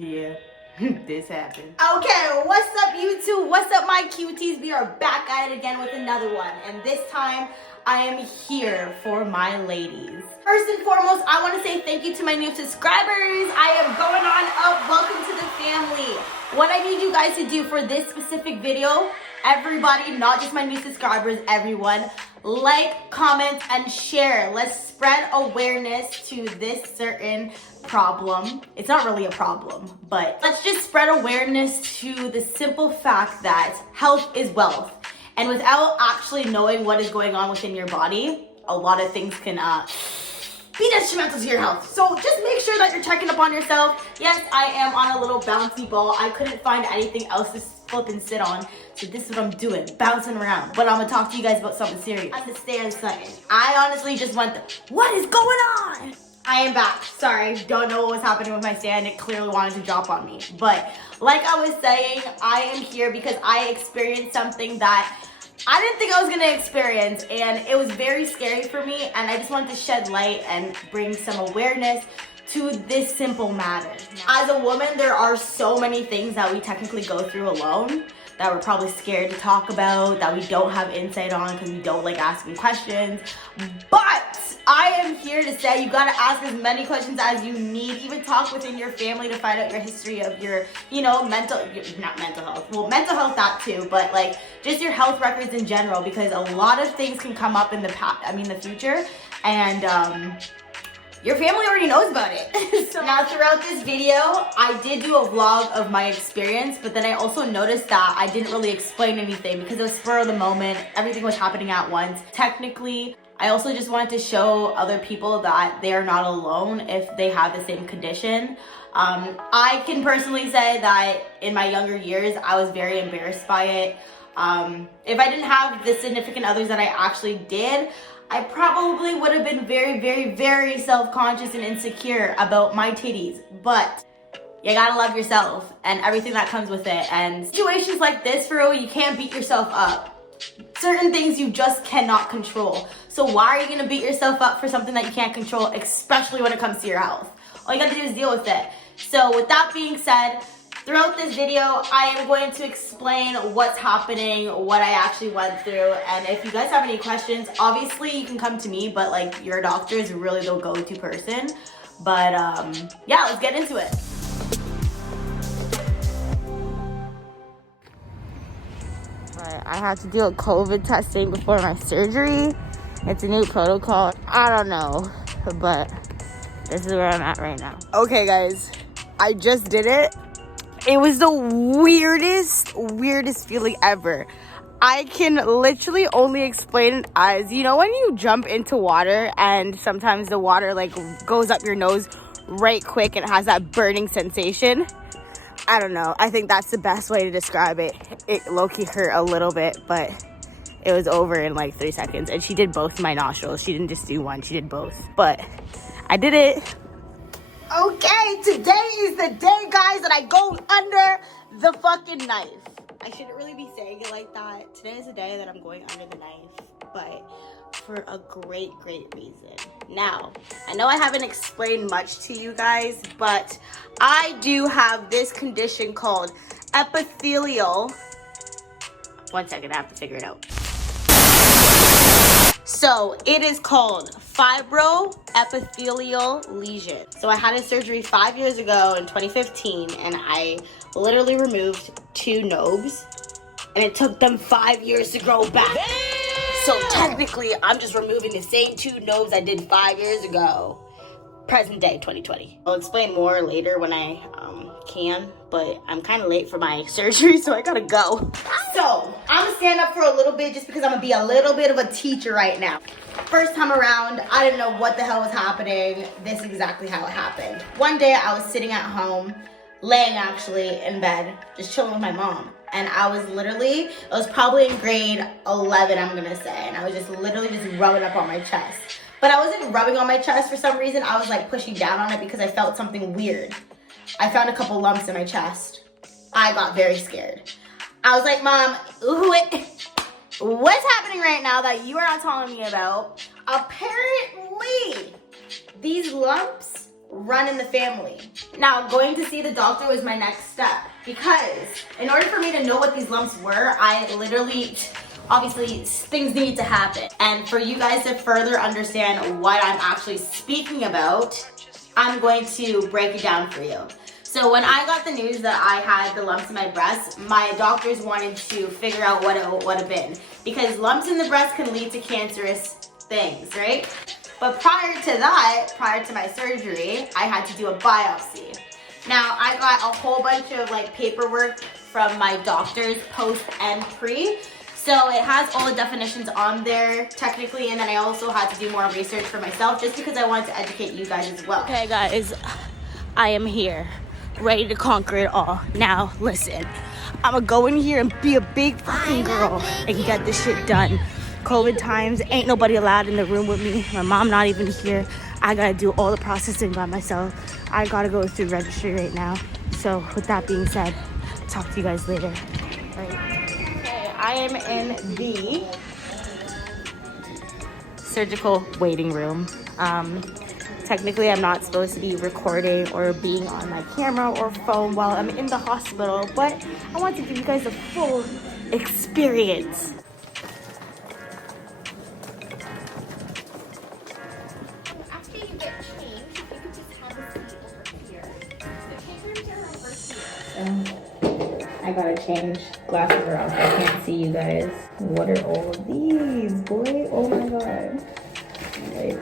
Yeah, this happened. Okay, what's up YouTube? What's up my cuties? We are back at it again with another one. And this time, I am here for my ladies. First and foremost, I want to say thank you to my new subscribers. I am going on up. Welcome to the family. What I need you guys to do for this specific video, everybody, not just my new subscribers, everyone, like, comment, and share. Let's spread awareness to this certain problem. It's not really a problem, but let's just spread awareness to the simple fact that health is wealth. And without actually knowing what is going on within your body, a lot of things can be detrimental to your health. So just make sure that you're checking up on yourself. Yes, I am on a little bouncy ball. I couldn't find anything else to flip and sit on. So this is what I'm doing, bouncing around. But I'm gonna talk to you guys about something serious. Understand something. I honestly just went, what is going on? I am back. Sorry, don't know what was happening with my stand. It clearly wanted to drop on me. But like I was saying, I am here because I experienced something that I didn't think I was gonna experience, and it was very scary for me, and I just wanted to shed light and bring some awareness to this simple matter. As a woman, there are so many things that we technically go through alone that we're probably scared to talk about, that we don't have insight on because we don't like asking questions. But I am here to say you gotta ask as many questions as you need. Even talk within your family to find out your history of your, not mental health. Well, mental health, that too, but like just your health records in general, because a lot of things can come up in the future, and your family already knows about it. So now throughout this video, I did do a vlog of my experience, but then I also noticed that I didn't really explain anything because it was spur of the moment. Everything was happening at once. Technically, I also just wanted to show other people that they are not alone if they have the same condition. I can personally say that in my younger years, I was very embarrassed by it. If I didn't have the significant others that I actually did, I probably would have been very, very, very self-conscious and insecure about my titties. But you gotta love yourself and everything that comes with it. And situations like this, for real, you can't beat yourself up. Certain things you just cannot control. So why are you gonna beat yourself up for something that you can't control, especially when it comes to your health? All you gotta do is deal with it. So with that being said, throughout this video, I am going to explain what's happening, what I actually went through, and if you guys have any questions, obviously you can come to me, but like your doctor is really the go-to person. But yeah, let's get into it. Right, I had to do a COVID testing before my surgery. It's a new protocol. I don't know, but this is where I'm at right now. Okay guys, I just did it. It was the weirdest feeling ever. I can literally only explain it as, you know when you jump into water and sometimes the water like goes up your nose right quick and it has that burning sensation? I don't know. I think that's the best way to describe it. It low-key hurt a little bit, but it was over in like 3 seconds. And she did both my nostrils. She didn't just do one, she did both. But I did it. Okay, today is the day, guys, that I go under the fucking knife. I shouldn't really be saying it like that. Today is the day that I'm going under the knife, but for a great reason. Now, I know I haven't explained much to you guys, but I do have this condition called epithelial. 1 second, I have to figure it out. So it is called fibroepithelial lesion. So I had a surgery 5 years ago in 2015, and I literally removed 2 knobs, and it took them 5 years to grow back. Damn! So technically, I'm just removing the same 2 knobs I did 5 years ago, present day 2020. I'll explain more later when I can, but I'm kind of late for my surgery, so I gotta go. So I'm gonna stand up for a little bit just because I'm gonna be a little bit of a teacher right now. First time around, I didn't know what the hell was happening. This is exactly how it happened. One day I was sitting at home, laying actually in bed, just chilling with my mom. And I was literally, it was probably in grade 11, I'm gonna say, and I was just literally just rubbing up on my chest. But I wasn't rubbing on my chest for some reason. I was like pushing down on it because I felt something weird. I found a couple lumps in my chest. I got very scared. I was like, Mom, what's happening right now that you are not telling me about? Apparently, these lumps run in the family. Now, going to see the doctor was my next step because in order for me to know what these lumps were, I literally, obviously, things need to happen. And for you guys to further understand what I'm actually speaking about, I'm going to break it down for you. So when I got the news that I had the lumps in my breast, my doctors wanted to figure out what it would have been, because lumps in the breast can lead to cancerous things, right? But prior to that, prior to my surgery, I had to do a biopsy. Now, I got a whole bunch of like paperwork from my doctors post and pre. So it has all the definitions on there technically, and then I also had to do more research for myself just because I wanted to educate you guys as well. Okay guys, I am here, ready to conquer it all. Now listen, I'm gonna go in here and be a big fucking girl and get this shit done. COVID times, ain't nobody allowed in the room with me. My mom not even here. I gotta do all the processing by myself. I gotta go through registry right now. So with that being said, talk to you guys later. Right. Okay, I am in the surgical waiting room. Technically, I'm not supposed to be recording or being on my camera or phone while I'm in the hospital, but I want to give you guys a full experience. After you get changed, you could just have a seat over here. The changers are over here. I gotta change. Glasses are off. I can't see you guys. What are all of these, boy? Oh my god. Like,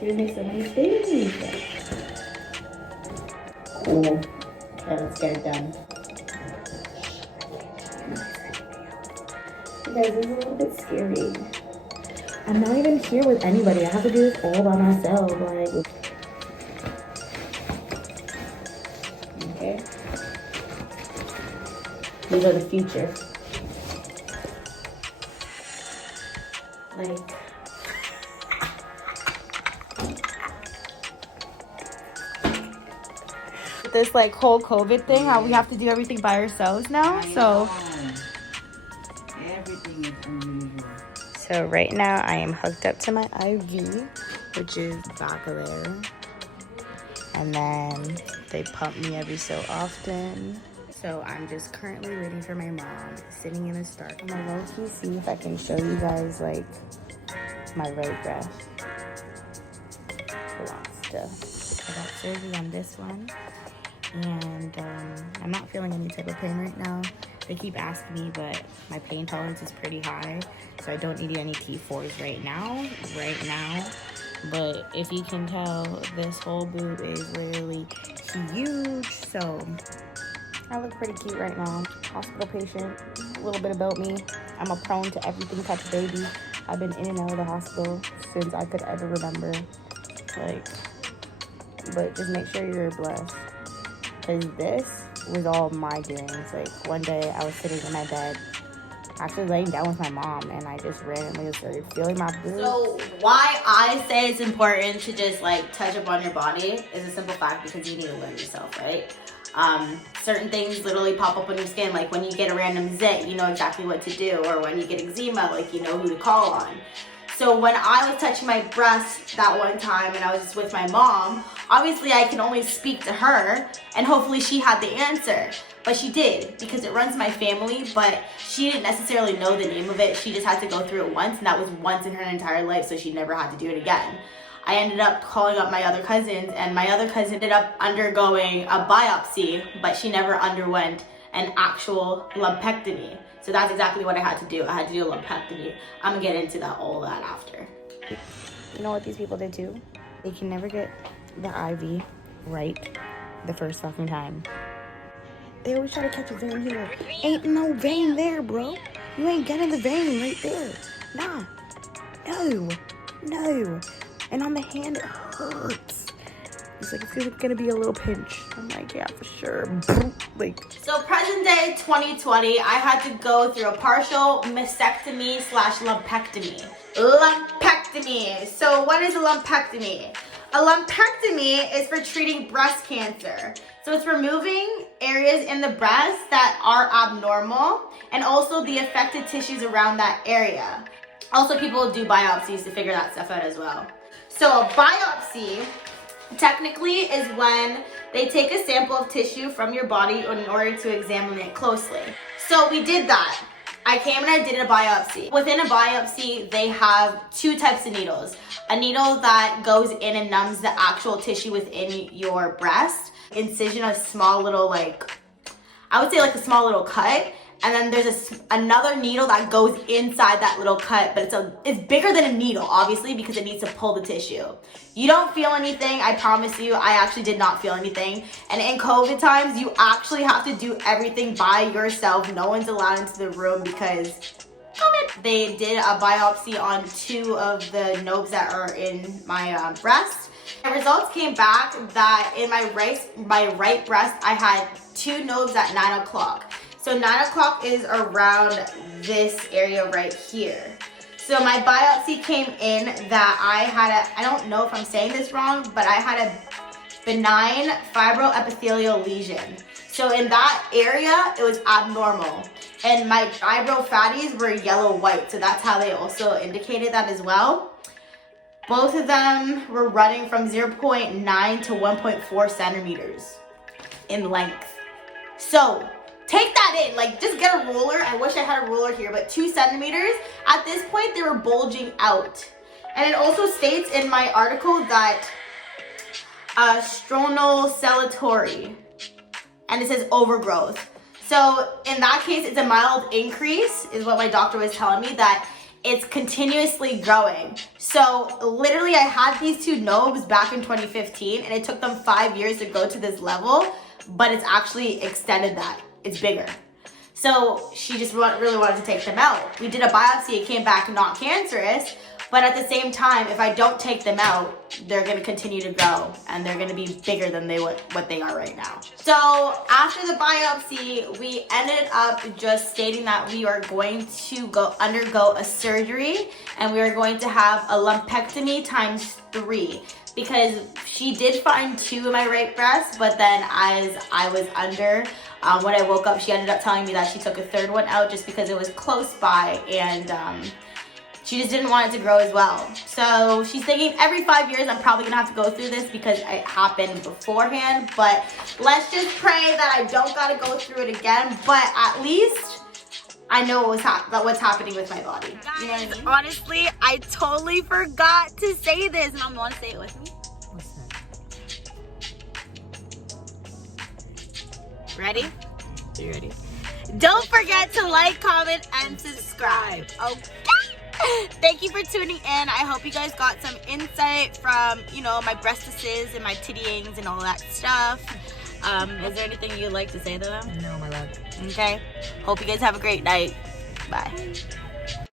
give me so many things. Cool. Okay, let's get it done. You guys, this is a little bit scary. I'm not even here with anybody. I have to do this all by myself. Like, okay. These are the future. Like, this like whole COVID thing, how we have to do everything by ourselves now. So everything is unusual. So right now I am hooked up to my IV, which is back of there. And then they pump me every so often. So I'm just currently waiting for my mom, sitting in the dark. I'm gonna low-key see if I can show you guys like my right breast. I got surgery on this one. And I'm not feeling any type of pain right now. They keep asking me, but my pain tolerance is pretty high, so I don't need any T4s right now. But if you can tell, this whole boob is literally huge, so I look pretty cute right now. Hospital patient. A little bit about me: I'm a prone to everything touch baby. I've been in and out of the hospital since I could ever remember. Like, but just make sure you're blessed, because this was all my doings. Like, one day I was sitting in my bed, actually laying down with my mom, and I just randomly started feeling my boobs. So why I say it's important to just like touch up on your body is a simple fact, because you need to learn yourself, right? Certain things literally pop up on your skin, like when you get a random zit, you know exactly what to do, or when you get eczema, like you know who to call on. So when I was touching my breast that one time and I was just with my mom, obviously I can only speak to her, and hopefully she had the answer. But she did, because it runs my family, but she didn't necessarily know the name of it. She just had to go through it once, and that was once in her entire life, so she never had to do it again. I ended up calling up my other cousins, and my other cousin ended up undergoing a biopsy, but she never underwent an actual lumpectomy. So that's exactly what I had to do. I had to do a lumpectomy. I'm gonna get into all that after. You know what these people did too? They can never get the IV right the first fucking time. They always try to catch a vein here. Ain't no vein there, bro. You ain't getting the vein right there. Nah. No. And on the hand, it hurts. It's like, it's gonna be a little pinch. I'm like, yeah, for sure. Like, so present day 2020, I had to go through a partial mastectomy / lumpectomy. Lumpectomy. So what is a lumpectomy? A lumpectomy is for treating breast cancer. So it's removing areas in the breast that are abnormal, and also the affected tissues around that area. Also, people do biopsies to figure that stuff out as well. So a biopsy technically is when they take a sample of tissue from your body in order to examine it closely. So we did that. I came and I did a biopsy. Within a biopsy, they have two types of needles. A needle that goes in and numbs the actual tissue within your breast. Incision, a small little, like, I would say like a small little cut. And then there's another needle that goes inside that little cut, but it's bigger than a needle, obviously, because it needs to pull the tissue. You don't feel anything, I promise you. I actually did not feel anything. And in COVID times, you actually have to do everything by yourself. No one's allowed into the room because COVID. They did a biopsy on 2 of the knobs that are in my breast. The results came back that in my right breast, I had 2 knobs at 9 o'clock. So 9 o'clock is around this area right here. So my biopsy came in that I had I don't know if I'm saying this wrong, but I had a benign fibroepithelial lesion. So in that area, it was abnormal. And my fibrofatties were yellow-white, so that's how they also indicated that as well. Both of them were running from 0.9 to 1.4 centimeters in length. So take that in, like, just get a ruler. I wish I had a ruler here, but 2 centimeters. At this point, they were bulging out. And it also states in my article that stronal cellatory, and it says overgrowth. So in that case, it's a mild increase, is what my doctor was telling me, that it's continuously growing. So literally, I had these 2 knobs back in 2015, and it took them 5 years to grow to this level, but it's actually extended that. It's bigger. So she just really wanted to take them out. We did a biopsy, it came back not cancerous, but at the same time, if I don't take them out, they're gonna continue to grow and they're gonna be bigger than what they are right now. So after the biopsy, we ended up just stating that we are going to undergo a surgery and we are going to have a lumpectomy times 3. Because she did find 2 in my right breast, but then as I was under, when I woke up, she ended up telling me that she took a 3rd one out just because it was close by, and she just didn't want it to grow as well. So she's thinking every 5 years I'm probably gonna have to go through this because it happened beforehand, but let's just pray that I don't gotta go through it again, but at least I know what's happening with my body. You know what I mean? Honestly, I totally forgot to say this, and I'm gonna say it with me. What's that? Ready? You ready? Don't forget to like, comment, and subscribe. Okay. Thank you for tuning in. I hope you guys got some insight from, you know, my breastises and my tittyings and all that stuff. Is there anything you'd like to say to them? No, my love. Okay. Hope you guys have a great night. Bye.